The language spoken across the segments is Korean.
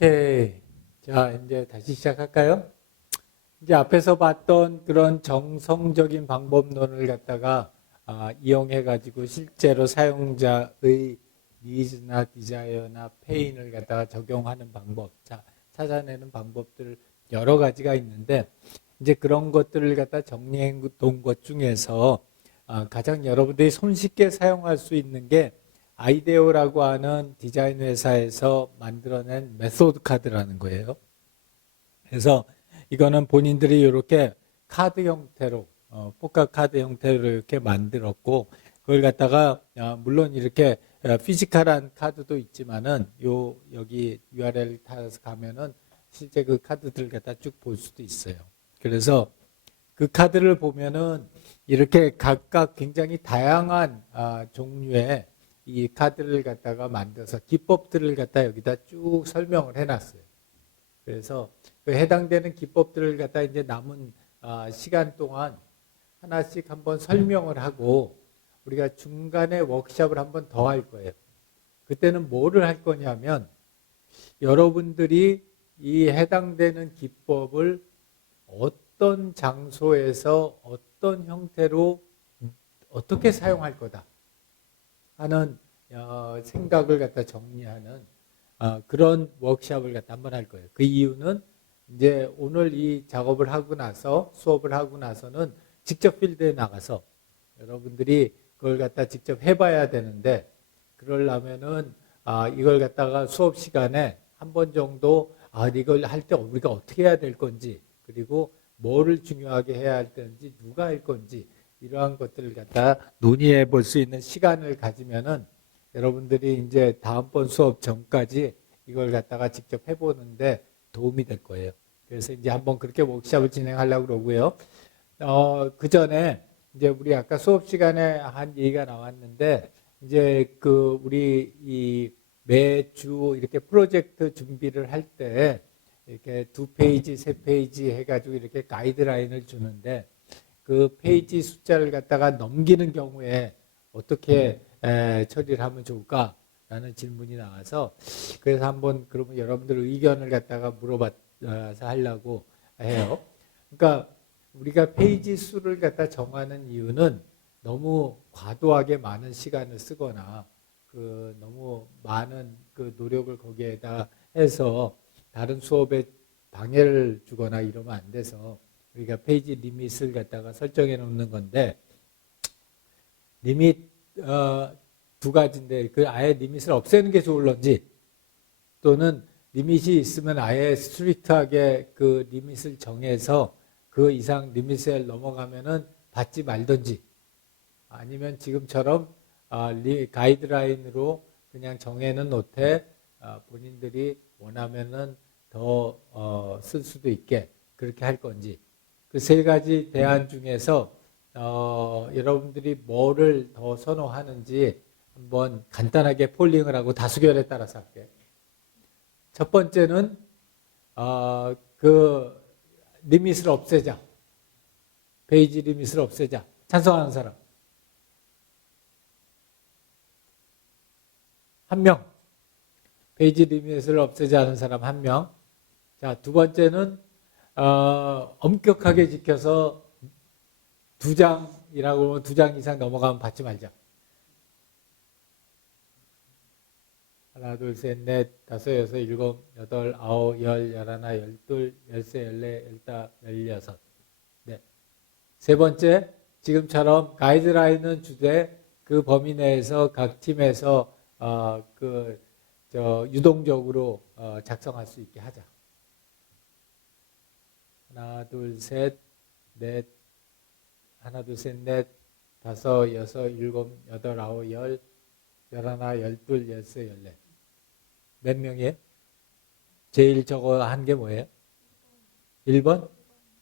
오케이. 자, 이제 다시 시작할까요? 이제 앞에서 봤던 그런 정성적인 방법론을 갖다가 이용해가지고 실제로 사용자의 니즈나 디자이어나 페인을 갖다가 적용하는 방법, 찾아내는 방법들 여러 가지가 있는데 이제 그런 것들을 갖다 정리해 놓은 것 중에서 가장 여러분들이 손쉽게 사용할 수 있는 게 아이데오라고 하는 디자인 회사에서 만들어낸 메소드 카드라는 거예요. 그래서 이거는 본인들이 이렇게 카드 형태로, 포카 카드 형태로 이렇게 만들었고, 그걸 갖다가, 물론 이렇게 피지컬한 카드도 있지만은, 여기 URL 타서 가면은 실제 그 카드들을 갖다 쭉 볼 수도 있어요. 그래서 그 카드를 보면은 이렇게 각각 굉장히 다양한 종류의 이 카드를 갖다가 만들어서 기법들을 갖다 여기다 쭉 설명을 해놨어요. 그래서 그 해당되는 기법들을 갖다 이제 남은 시간 동안 하나씩 한번 설명을 하고 우리가 중간에 워크숍을 한번 더 할 거예요. 그때는 뭐를 할 거냐면 여러분들이 이 해당되는 기법을 어떤 장소에서 어떤 형태로 어떻게 사용할 거다 하는 생각을 갖다 정리하는 그런 워크숍을 갖다 한번 할 거예요. 그 이유는 이제 오늘 이 작업을 하고 나서 수업을 하고 나서는 직접 필드에 나가서 여러분들이 그걸 갖다 직접 해봐야 되는데 그러려면은 이걸 갖다가 수업 시간에 한 번 정도 이걸 할 때 우리가 어떻게 해야 될 건지 그리고 뭐를 중요하게 해야 할 건지 누가 할 건지 이러한 것들을 갖다 논의해 볼 수 있는 시간을 가지면은 여러분들이 이제 다음번 수업 전까지 이걸 갖다가 직접 해보는데 도움이 될 거예요. 그래서 이제 한번 그렇게 워크숍을 진행하려고 그러고요. 그 전에 이제 우리 아까 수업 시간에 한 얘기가 나왔는데 이제 그 우리 이 매주 이렇게 프로젝트 준비를 할 때 이렇게 2페이지, 3페이지 해가지고 이렇게 가이드라인을 주는데 그 페이지 숫자를 갖다가 넘기는 경우에 어떻게 처리를 하면 좋을까라는 질문이 나와서 그래서 한번 그러면 여러분들 의견을 갖다가 물어봐서 하려고 해요. 그러니까 우리가 페이지 수를 갖다 정하는 이유는 너무 과도하게 많은 시간을 쓰거나 그 너무 많은 그 노력을 거기에다 해서 다른 수업에 방해를 주거나 이러면 안 돼서 우리가 페이지 리밋을 갖다가 설정해 놓는 건데 리밋 두 가지인데 그 아예 리밋을 없애는 게 좋을런지 또는 리밋이 있으면 아예 스트릭트하게 그 리밋을 정해서 그 이상 리밋을 넘어가면은 받지 말든지 아니면 지금처럼 가이드라인으로 그냥 정해는 놓되 본인들이 원하면은 더 쓸 수도 있게 그렇게 할 건지 그 세 가지 대안 중에서 여러분들이 뭐를 더 선호하는지 한번 간단하게 폴링을 하고 다수결에 따라서 할게요. 첫 번째는 그 리밋을 없애자. 페이지 리밋을 없애자. 찬성하는 사람. 한 명. 페이지 리밋을 없애자 하는 사람 한 명. 자, 두 번째는 엄격하게 지켜서 2장이라고 하면 2장 이상 넘어가면 받지 말자. 하나, 둘, 셋, 넷, 다섯, 여섯, 일곱, 여덟, 아홉, 열, 열하나, 열둘, 열세, 열네, 열다, 열여섯. 네. 세 번째, 지금처럼 가이드라인은 주되 그 범위 내에서 각 팀에서 유동적으로 작성할 수 있게 하자. 하나, 둘, 셋, 넷, 하나, 둘, 셋, 넷, 다섯, 여섯, 일곱, 여덟, 아홉, 열, 열하나, 열둘, 열세, 열네. 몇 명이에요? 제일 저거 한 게 뭐예요? 1번?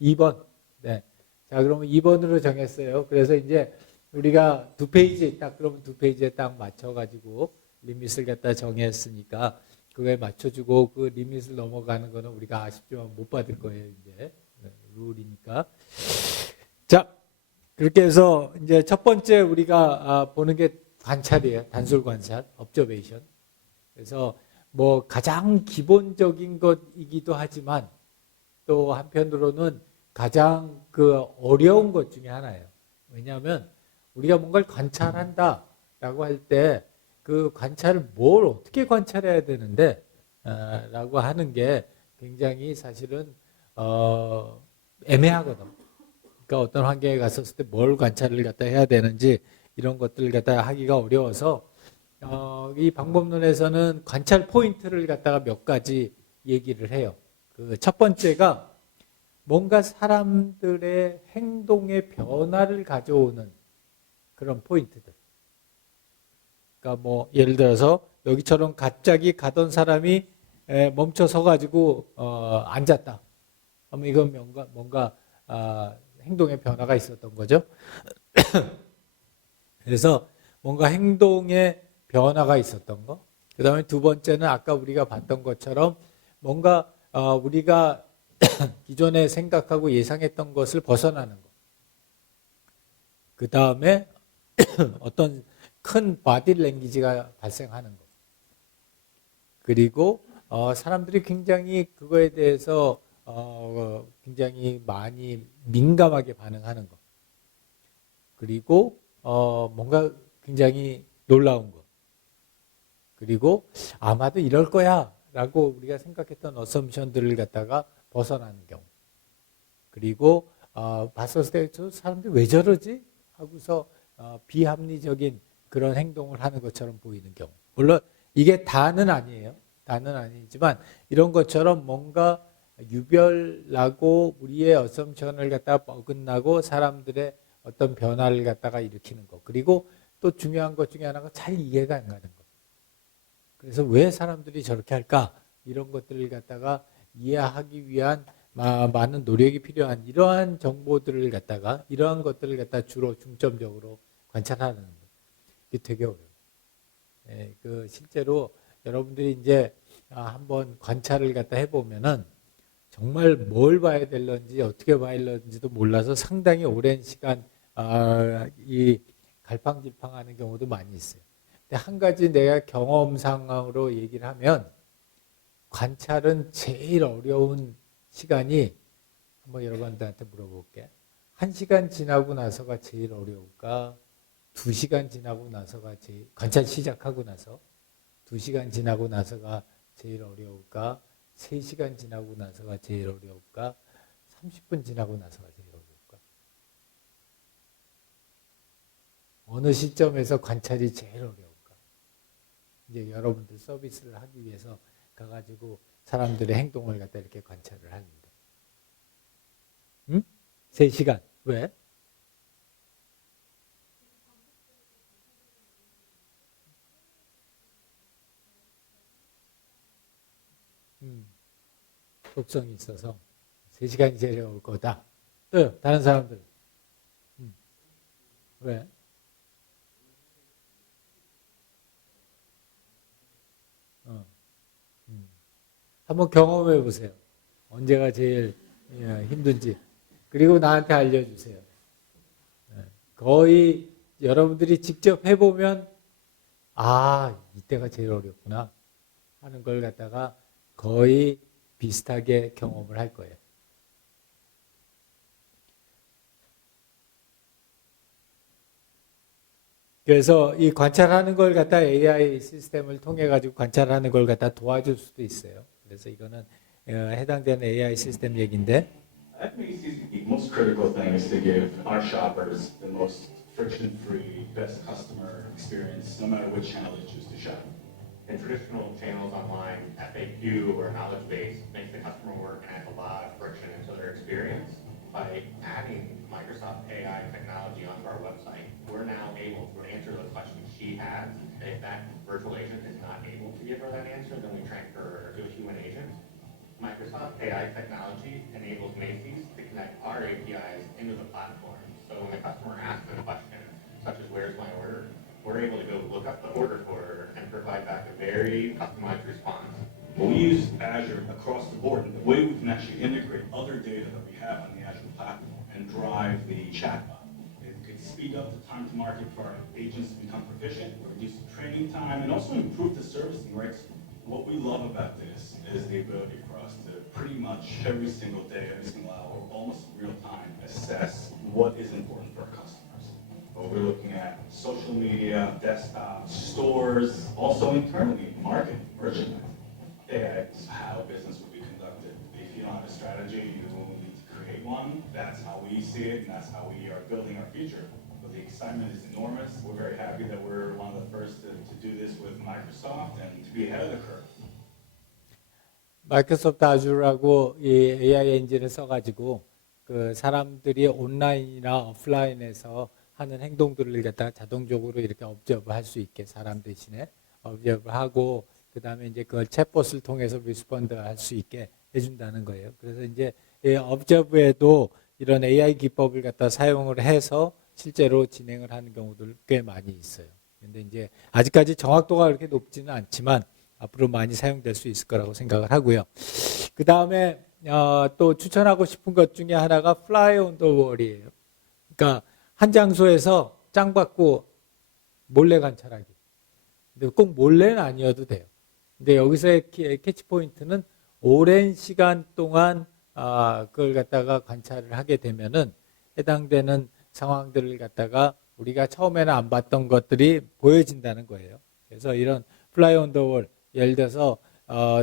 2번? 네. 자, 그러면 2번으로 정했어요. 그래서 이제 우리가 2페이지 딱 그러면 2페이지에 딱 맞춰가지고 리밋을 갖다 정했으니까 그거에 맞춰주고 그 리밋을 넘어가는 거는 우리가 아쉽지만 못 받을 거예요. 이제 룰이니까. 자, 그렇게 해서 이제 첫 번째 우리가 보는 게 관찰이에요. 단술 관찰, observation. 그래서 뭐 가장 기본적인 것이기도 하지만 또 한편으로는 가장 그 어려운 것 중에 하나예요. 왜냐하면 우리가 뭔가를 관찰한다라고 할 때 그 관찰을 뭘 어떻게 관찰해야 되는데 라고 하는 게 굉장히 사실은 애매하거든. 그러니까 어떤 환경에 갔었을 때 뭘 관찰을 갖다 해야 되는지 이런 것들을 갖다 하기가 어려워서 이 방법론에서는 관찰 포인트를 갖다가 몇 가지 얘기를 해요. 그 첫 번째가 뭔가 사람들의 행동의 변화를 가져오는 그런 포인트들. 그러니까 뭐 예를 들어서 여기처럼 갑자기 가던 사람이 멈춰 서 가지고 앉았다. 그러면 이건 뭔가 행동의 변화가 있었던 거죠. 그래서 뭔가 행동의 변화가 있었던 거. 그 다음에 두 번째는 아까 우리가 봤던 것처럼 뭔가 우리가 기존에 생각하고 예상했던 것을 벗어나는 거. 그 다음에 어떤 큰 바디 랭귀지가 발생하는 거. 그리고 사람들이 굉장히 그거에 대해서 굉장히 많이 민감하게 반응하는 거. 그리고 뭔가 굉장히 놀라운 거. 그리고 아마도 이럴 거야 라고 우리가 생각했던 어썸션들을 갖다가 벗어나는 경우. 그리고 봤을 때 사람들이 왜 저러지? 하고서 비합리적인 그런 행동을 하는 것처럼 보이는 경우. 물론 이게 다는 아니에요. 다는 아니지만 이런 것처럼 뭔가 유별나고 우리의 어썸션을 갖다가 어긋나고 사람들의 어떤 변화를 갖다가 일으키는 것. 그리고 또 중요한 것 중에 하나가 잘 이해가 안 가는 것. 그래서 왜 사람들이 저렇게 할까? 이런 것들을 갖다가 이해하기 위한 많은 노력이 필요한 이러한 정보들을 갖다가 이러한 것들을 갖다 주로 중점적으로 관찰하는 것. 이게 되게 어려워요. 예, 그 실제로 여러분들이 이제 한번 관찰을 갖다 해보면은 정말 뭘 봐야 될런지 어떻게 봐야 될런지도 몰라서 상당히 오랜 시간 이 갈팡질팡하는 경우도 많이 있어요. 근데 한 가지 내가 경험상으로 얘기를 하면 관찰은 제일 어려운 시간이 한번 여러분들한테 물어볼게. 1시간 지나고 나서가 제일 어려울까? 2시간 지나고 나서가 제일 관찰 시작하고 나서 2시간 지나고 나서가 제일 어려울까? 3시간 지나고 나서가 제일 어려울까? 30분 지나고 나서가 제일 어려울까? 어느 시점에서 관찰이 제일 어려울까? 이제 여러분들 서비스를 하기 위해서 가가지고 사람들의 행동을 갖다 이렇게 관찰을 하는데. 응? 3시간. 왜? 속성이 있어서 3시간이 제일 어려울 거다. 또요, 다른 사람들. 왜? 어, 한번 경험해 보세요. 언제가 제일 힘든지. 그리고 나한테 알려주세요. 거의 여러분들이 직접 해보면 이때가 제일 어렵구나 하는 걸 갖다가 거의 비슷하게 경험을 할 거예요. 그래서 이 관찰하는 걸 갖다 AI 시스템을 통해 가지고 관찰하는 걸 갖다 도와줄 수도 있어요. 그래서 이거는 해당되는 AI 시스템 얘기인데. I think the most critical thing is to give our shoppers the most friction-free, best customer experience, no matter which channel they choose to shop. In traditional channels online, FAQ or knowledge base makes the customer work and adds a lot of friction into their experience. By adding Microsoft AI technology onto our website, we're now able to answer those questions she has. And if that virtual agent is not able to give her that answer, then we transfer her to a human agent. Microsoft AI technology enables Macy's to connect our APIs into the platform. So when the customer asks a question, such as where's my order, we're able to go look up the order for her and provide back a very customized response. Well, we use Azure across the board. The way we can actually integrate other data that we have on the Azure platform and drive the chatbot. It could speed up the time to market for our agents to become proficient, reduce training time, and also improve the servicing rates. What we love about this is the ability for us to pretty much every single day, every single hour, almost in real time, assess what is important for our customers. We're looking at social media, desktop, stores, also internally, marketing, merchandising. It's how business will be conducted. If you don't have a strategy, you will need to create one. That's how we see it, and that's how we are building our future. But the excitement is enormous. We're very happy that we're one of the first to do this with Microsoft and to be ahead of the curve. 마이크로소프트 아주라고 이 AI 엔진을 써가지고 그 사람들이 온라인이나 오프라인에서 하는 행동들을 갖다가 자동적으로 이렇게 업저브 할 수 있게 사람 대신에 업저브 하고 그 다음에 이제 그걸 챗봇을 통해서 리스폰드 할 수 있게 해준다는 거예요. 그래서 이제 이 업저브에도 이런 AI 기법을 갖다 사용을 해서 실제로 진행을 하는 경우들 꽤 많이 있어요. 근데 이제 아직까지 정확도가 그렇게 높지는 않지만 앞으로 많이 사용될 수 있을 거라고 생각을 하고요. 그 다음에 또 추천하고 싶은 것 중에 하나가 Fly on the Wall이에요. 그러니까 한 장소에서 짱 받고 몰래 관찰하기. 근데 꼭 몰래는 아니어도 돼요. 근데 여기서의 캐치 포인트는 오랜 시간 동안 그걸 갖다가 관찰을 하게 되면은 해당되는 상황들을 갖다가 우리가 처음에는 안 봤던 것들이 보여진다는 거예요. 그래서 이런 Fly on the Wall, 예를 들어서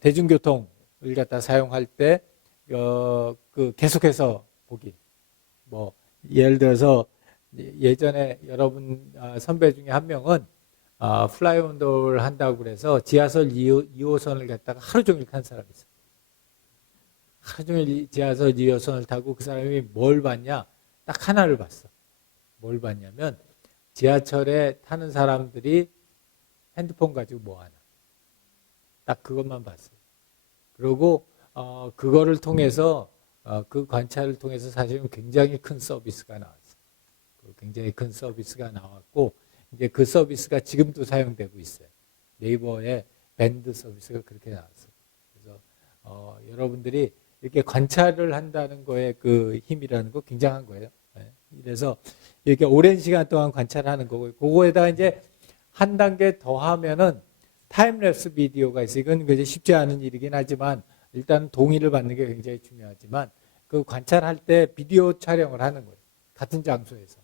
대중교통을 갖다 사용할 때 그 계속해서 보기. 뭐 예를 들어서 예전에 여러분 선배 중에 한 명은 플라이 온 더 월 한다고 그래서 지하철 2호선을 갖다가 하루 종일 탄 사람이 있어요. 하루 종일 지하철 2호선을 타고 그 사람이 뭘 봤냐? 딱 하나를 봤어. 뭘 봤냐면 지하철에 타는 사람들이 핸드폰 가지고 뭐 하나. 딱 그것만 봤어요. 그리고 그거를 통해서 그 관찰을 통해서 사실은 굉장히 큰 서비스가 나왔어요. 굉장히 큰 서비스가 나왔고 이제 그 서비스가 지금도 사용되고 있어요. 네이버의 밴드 서비스가 그렇게 나왔어요. 그래서 여러분들이 이렇게 관찰을 한다는 거에 그 힘이라는 거 굉장한 거예요. 그래서 이렇게 오랜 시간 동안 관찰하는 거고 그거에다가 이제 한 단계 더 하면은 타임랩스 비디오가 있어요. 이건 굉장히 쉽지 않은 일이긴 하지만 일단 동의를 받는 게 굉장히 중요하지만 그 관찰할 때 비디오 촬영을 하는 거예요. 같은 장소에서.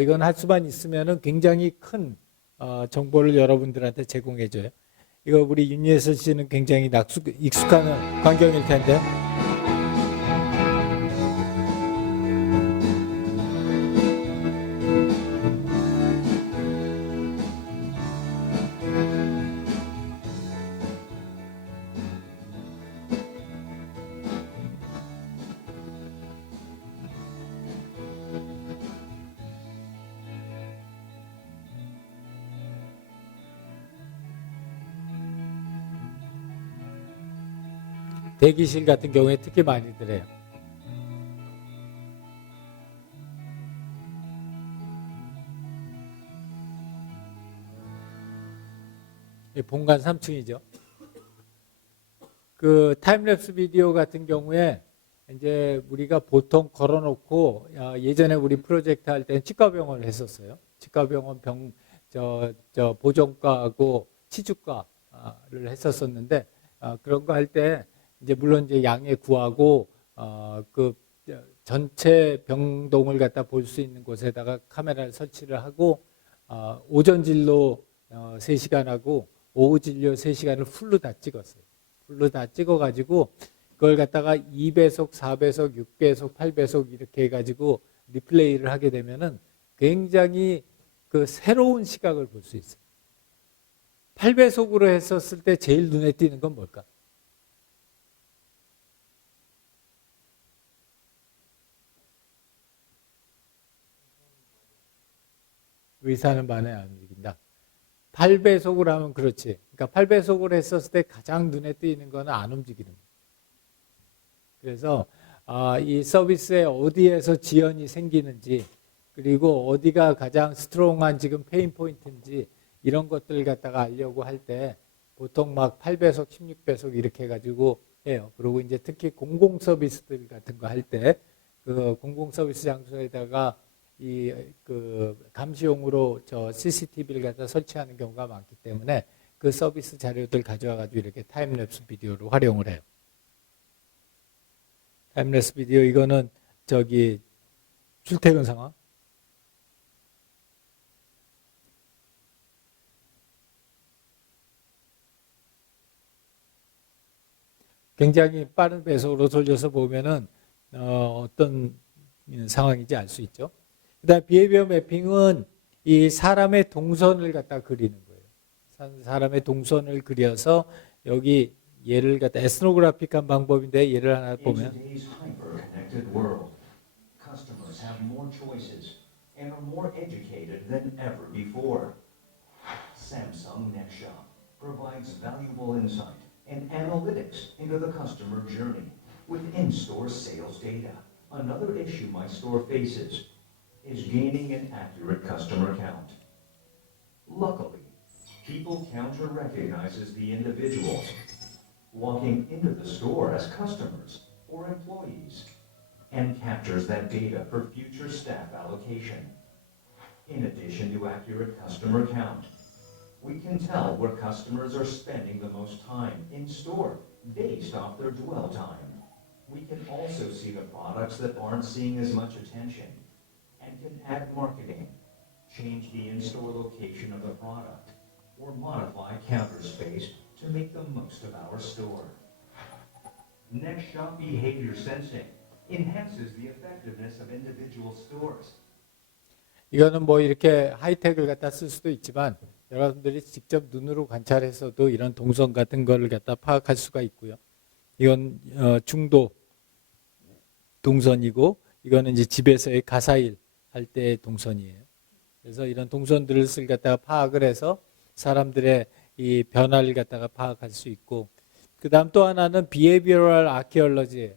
이건 할 수만 있으면은 굉장히 큰 정보를 여러분들한테 제공해줘요. 이거 우리 윤예슬 씨는 굉장히 익숙한 광경일 텐데. 대기실 같은 경우에 특히 많이들 해요. 본관 3층이죠. 그 타임랩스 비디오 같은 경우에 이제 우리가 보통 걸어놓고 예전에 우리 프로젝트 할 때는 치과병원을 했었어요. 치과병원 보정과하고 치주과를 했었었는데 그런 거 할 때 이제 물론 이제 양해 구하고 그 전체 병동을 갖다 볼 수 있는 곳에다가 카메라를 설치를 하고 오전 진로 3시간 하고 오후 진료 3시간을 풀로 다 찍었어요. 풀로 다 찍어가지고 그걸 갖다가 2배속, 4배속, 6배속, 8배속 이렇게 해가지고 리플레이를 하게 되면은 굉장히 그 새로운 시각을 볼 수 있어요. 8배속으로 했었을 때 제일 눈에 띄는 건 뭘까? 의사는 만에 안 움직인다. 8배속으로 하면 그렇지. 그러니까 8배속으로 했었을 때 가장 눈에 띄는 거는 안 움직이는 거예요. 그래서 이 서비스에 어디에서 지연이 생기는지 그리고 어디가 가장 스트롱한 지금 페인 포인트인지 이런 것들을 갖다가 알려고 할 때 보통 막 8배속, 16배속 이렇게 해가지고 해요. 그리고 이제 특히 공공 서비스들 같은 거 할 때 그 공공 서비스 장소에다가 이 그 감시용으로 저 CCTV를 갖다 설치하는 경우가 많기 때문에 그 서비스 자료들 가져와 가지고 이렇게 타임랩스 비디오로 활용을 해요. 타임랩스 비디오 이거는 저기 출퇴근 상황. 굉장히 빠른 배속으로 돌려서 보면은 어떤 상황인지 알 수 있죠. 그다음 비헤이비어 매핑은 이 사람의 동선을 갖다 그리는 거예요. 사람의 동선을 그려서 여기 예를 갖다 에스노그래픽한 방법인데 예를 하나 In 보면 today's hyper-connected world, customers have more choices and are more educated than ever before. Samsung NextShop provides valuable insight and analytics into the customer journey with in-store sales data. Another issue my store faces is gaining an accurate customer count. Luckily, People Counter recognizes the individuals walking into the store as customers or employees and captures that data for future staff allocation. In addition to accurate customer count, we can tell where customers are spending the most time in store based off their dwell time. We can also see the products that aren't seeing as much attention and can add marketing, change the in-store location of the product, or modify counter space to make the most of our store. Next Shop Behavior Sensing enhances the effectiveness of individual stores. 이거는 뭐 이렇게 하이텍을 갖다 쓸 수도 있지만 여러분들이 직접 눈으로 관찰해서도 이런 동선 같은 거를 갖다 파악할 수가 있고요. 이건 중도 동선이고 이거는 이제 집에서의 가사일 할 때의 동선이에요. 그래서 이런 동선들을 갖다가 파악을 해서 사람들의 이 변화를 갖다가 파악할 수 있고 그다음 또 하나는 비헤비어럴 아키올러지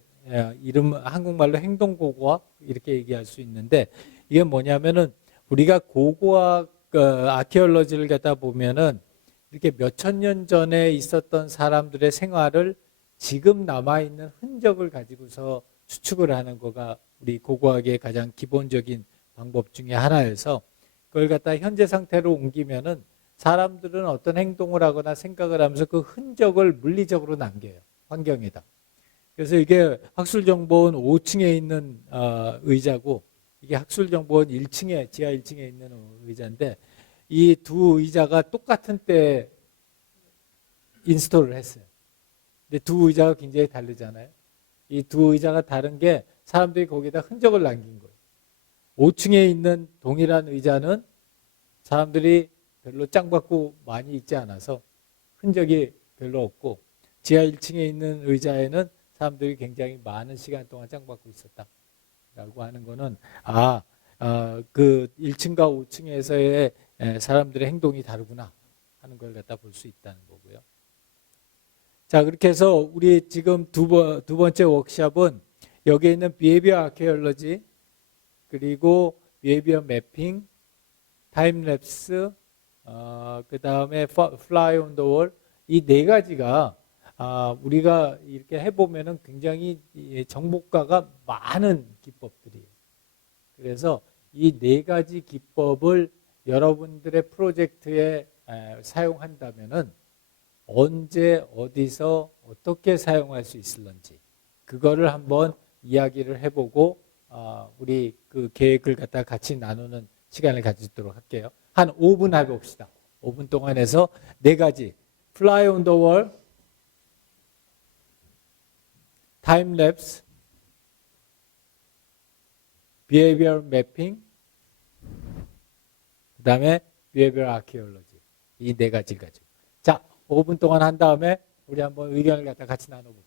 이름 한국말로 행동고고학 이렇게 얘기할 수 있는데 이게 뭐냐면은 우리가 고고학 아키올러지를 갖다 보면은 이렇게 몇천 년 전에 있었던 사람들의 생활을 지금 남아있는 흔적을 가지고서 추측을 하는 거가 우리 고고학의 가장 기본적인 방법 중에 하나여서 그걸 갖다 현재 상태로 옮기면은 사람들은 어떤 행동을 하거나 생각을 하면서 그 흔적을 물리적으로 남겨요. 환경에다. 그래서 이게 학술정보원 5층에 있는 의자고 이게 학술정보원 1층에 지하 1층에 있는 의자인데 이 두 의자가 똑같은 때 인스톨을 했어요. 근데 두 의자가 굉장히 다르잖아요. 이 두 의자가 다른 게 사람들이 거기다 흔적을 남긴 거예요. 5층에 있는 동일한 의자는 사람들이 별로 짱받고 많이 있지 않아서 흔적이 별로 없고 지하 1층에 있는 의자에는 사람들이 굉장히 많은 시간 동안 짱받고 있었다라고 하는 거는 그 1층과 5층에서의 사람들의 행동이 다르구나 하는 걸 갖다 볼 수 있다는 거고요. 자, 그렇게 해서 우리 지금 두 번째 워크숍은 여기에 있는 비헤비어 아키올러지 그리고 비헤비어 매핑, 타임랩스, 그 다음에 fly on the wall 이 네 가지가 우리가 이렇게 해보면은 굉장히 정보가가 많은 기법들이에요. 그래서 이 네 가지 기법을 여러분들의 프로젝트에 사용한다면은 언제 어디서 어떻게 사용할 수 있을런지 그거를 한번 이야기를 해보고 우리 그 계획을 갖다 같이 나누는 시간을 가지도록 할게요. 한 5분 해봅시다. 5분 동안 해서 네 가지 fly on the wall, 타임랩스, behavior mapping, 그 다음에 behavior archaeology 이 네 가지를 가지고 자 5분 동안 한 다음에 우리 한번 의견을 갖다 같이 나눠볼게요.